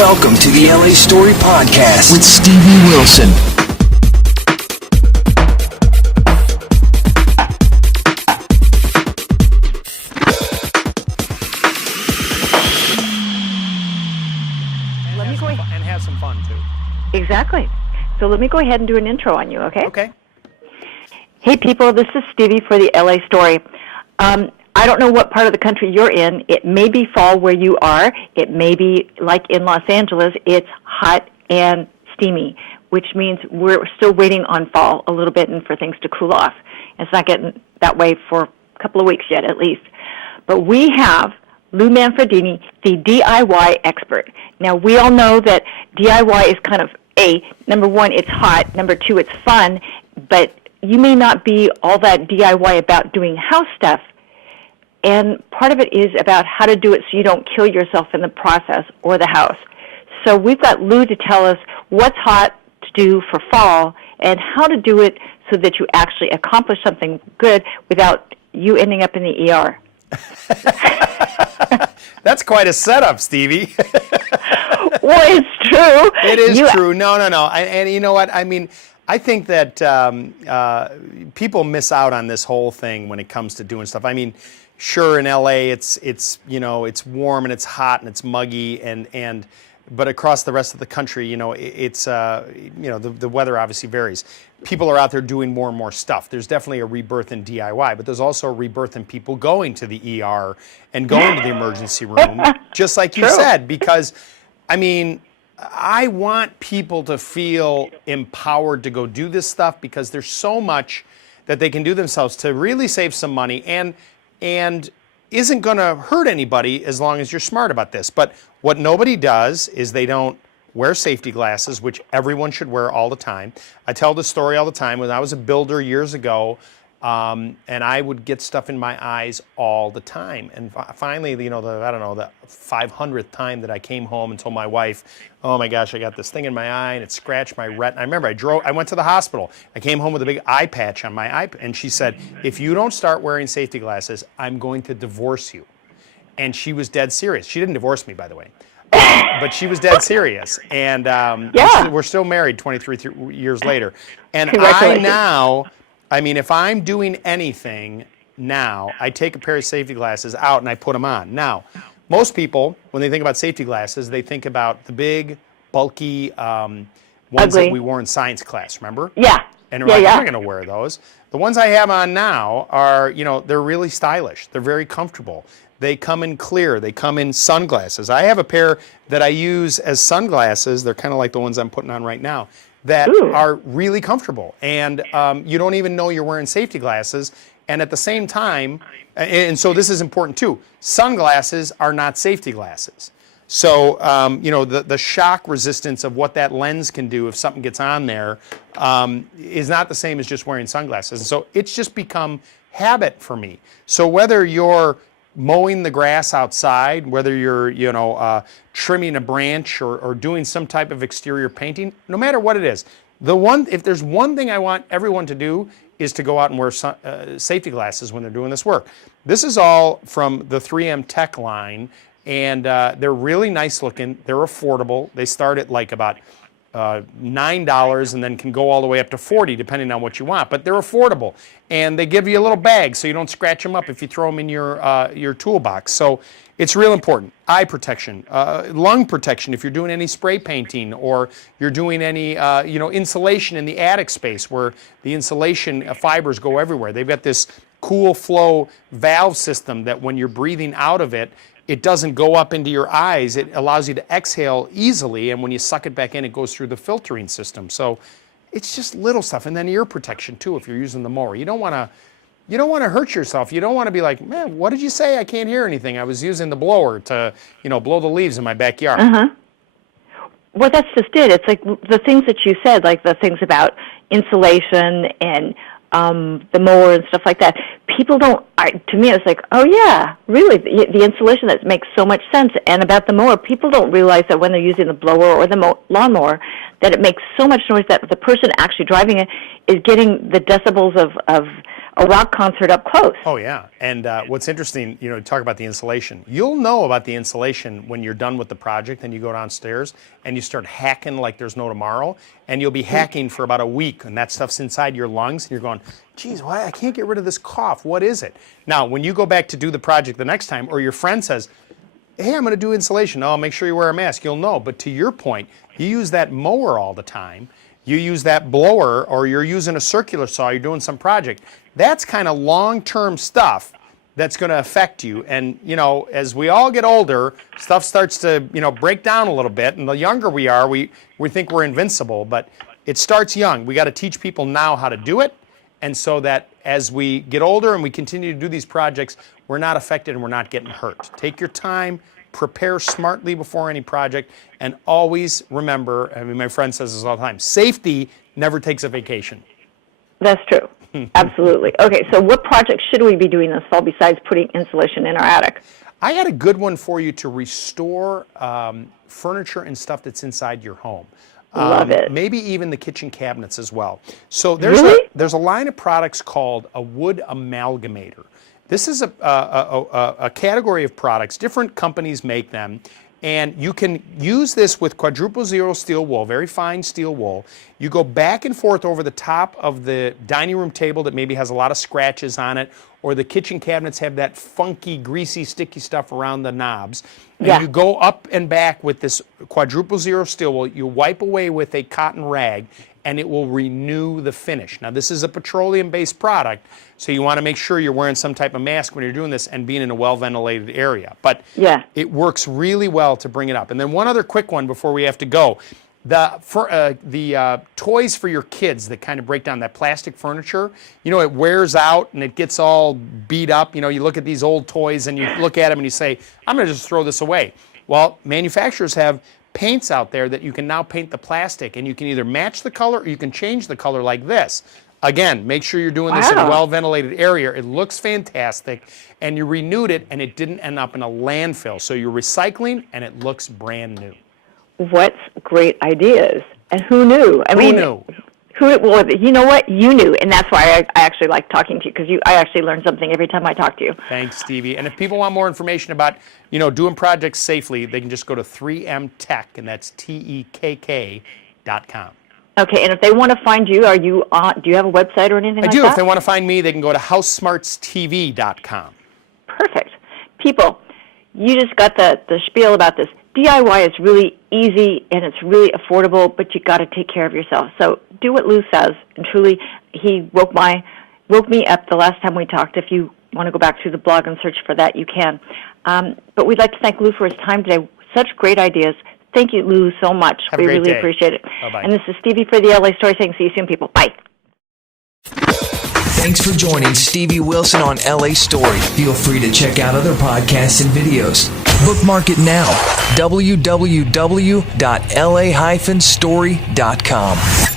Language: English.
Welcome to the LA Story Podcast with Stevie Wilson. And have some fun, too. Exactly. So let me go ahead and do an intro on you, okay? Okay. Hey, people, this is Stevie for the LA Story. I don't know what part of the country you're in. It may be fall where you are. It may be, like in Los Angeles, it's hot and steamy, which means we're still waiting on fall a little bit and for things to cool off. It's not getting that way for a couple of weeks yet, at least. But we have Lou Manfredini, the DIY expert. Now, we all know that DIY is kind of, number one, it's hot. Number two, it's fun. But you may not be all that DIY about doing house stuff. And part of it is about how to do it so you don't kill yourself in the process or the house. So we've got Lou to tell us what's hot to do for fall and how to do it so that you actually accomplish something good without you ending up in the ER. That's quite a setup, Stevie. Well, it's true. It is true. No. And you know what? I mean, I think that people miss out on this whole thing when it comes to doing stuff. I mean, sure, in LA, it's warm and it's hot and it's muggy, but across the rest of the country, it's the weather obviously varies. People are out there doing more and more stuff. There's definitely a rebirth in DIY, but there's also a rebirth in people going to the ER and going to the emergency room, just like you said, because, I mean, I want people to feel empowered to go do this stuff because there's so much that they can do themselves to really save some money and isn't going to hurt anybody as long as you're smart about this. But what nobody does is they don't wear safety glasses, which everyone should wear all the time. I tell this story all the time. When I was a builder years ago, and I would get stuff in my eyes all the time. And finally, the 500th time that I came home and told my wife, oh my gosh, I got this thing in my eye and it scratched my retina. I remember I went to the hospital. I came home with a big eye patch on my eye, and she said, if you don't start wearing safety glasses, I'm going to divorce you. And she was dead serious. She didn't divorce me, by the way. But she was dead serious. And we're still married 23 years later. And I mean, if I'm doing anything now, I take a pair of safety glasses out and I put them on. Now, most people, when they think about safety glasses, they think about the big, bulky ones that we wore in science class, remember? Yeah. And we're I'm not going to wear those. The ones I have on now are, they're really stylish. They're very comfortable. They come in clear. They come in sunglasses. I have a pair that I use as sunglasses. They're kind of like the ones I'm putting on right now, that are really comfortable. And you don't even know you're wearing safety glasses. And at the same time, and so this is important too, sunglasses are not safety glasses. So, the shock resistance of what that lens can do if something gets on there is not the same as just wearing sunglasses. And so it's just become habit for me. So whether you're mowing the grass outside, whether you're, trimming a branch or doing some type of exterior painting, no matter what it is, if there's one thing I want everyone to do is to go out and wear safety glasses when they're doing this work. This is all from the 3M Tech line, and they're really nice looking. They're affordable. They start at like about $9 and then can go all the way up to $40 depending on what you want. But they're affordable, and they give you a little bag so you don't scratch them up if you throw them in your toolbox. So it's real important. Eye protection, lung protection if you're doing any spray painting or you're doing any insulation in the attic space where the insulation fibers go everywhere. They've got this cool flow valve system that when you're breathing out of it, it doesn't go up into your eyes. It allows you to exhale easily, and when you suck it back in, it goes through the filtering system. So it's just little stuff. And then ear protection too if you're using the mower. You don't want to hurt yourself. You don't want to be like, man, what did you say? I can't hear anything. I was using the blower to, blow the leaves in my backyard. Well, that's just it. It's like the things that you said, like the things about insulation and the mower and stuff like that. People don't, to me it's like, oh yeah, really, the installation, that makes so much sense. And about the mower, people don't realize that when they're using the blower or the lawnmower, that it makes so much noise that the person actually driving it is getting the decibels of a rock concert up close. Oh yeah, and what's interesting, talk about the insulation. You'll know about the insulation when you're done with the project and you go downstairs and you start hacking like there's no tomorrow, and you'll be hacking for about a week, and that stuff's inside your lungs, and you're going, geez, why I can't get rid of this cough? What is it? Now, when you go back to do the project the next time, or your friend says, hey, I'm going to do insulation. Oh, make sure you wear a mask. You'll know. But to your point, you use that mower all the time. You use that blower, or you're using a circular saw, you're doing some project. That's kind of long-term stuff that's going to affect you. And, as we all get older, stuff starts to, break down a little bit. And the younger we are, we think we're invincible. But it starts young. We got to teach people now how to do it. And so that as we get older and we continue to do these projects, we're not affected and we're not getting hurt. Take your time, prepare smartly before any project, and always remember, my friend says this all the time, safety never takes a vacation. That's true. Absolutely. Okay, so what projects should we be doing this fall besides putting insulation in our attic? I got a good one for you to restore furniture and stuff that's inside your home. Love it. Maybe even the kitchen cabinets as well. So there's a line of products called a wood amalgamator. This is a category of products. Different companies make them, and you can use this with quadruple zero steel wool, very fine steel wool. You go back and forth over the top of the dining room table that maybe has a lot of scratches on it, or the kitchen cabinets have that funky, greasy, sticky stuff around the knobs. And you go up and back with this quadruple zero steel wool. You wipe away with a cotton rag, and it will renew the finish. Now, this is a petroleum-based product, so you want to make sure you're wearing some type of mask when you're doing this and being in a well-ventilated area. But it works really well to bring it up. And then one other quick one before we have to go. The toys for your kids that kind of break down, that plastic furniture, it wears out and it gets all beat up. You look at these old toys and you look at them and you say, I'm going to just throw this away. Well, manufacturers have paints out there that you can now paint the plastic, and you can either match the color or you can change the color like this. Again, make sure you're doing this in a well-ventilated area. It looks fantastic, and you renewed it, and it didn't end up in a landfill. So you're recycling, and it looks brand new. What great ideas. And who knew? Who knew? Well, you know what? You knew, and that's why I actually like talking to you, because I actually learn something every time I talk to you. Thanks, Stevie. And if people want more information about, doing projects safely, they can just go to 3M Tech, and that's TEKK.com. Okay, and if they want to find you, do you have a website or anything like that? I do. If they want to find me, they can go to housesmartstv.com. Perfect. People, you just got the spiel about this. DIY is really easy and it's really affordable, but you got to take care of yourself. So do what Lou says. And truly, he woke me up the last time we talked. If you want to go back through the blog and search for that, you can. But we'd like to thank Lou for his time today. Such great ideas. Thank you, Lou, so much. Have a great day. Appreciate it. Bye-bye. And this is Stevie for the LA Story saying see you soon, people. Bye. Thanks for joining Stevie Wilson on LA Story. Feel free to check out other podcasts and videos. Bookmark it now. www.la-story.com.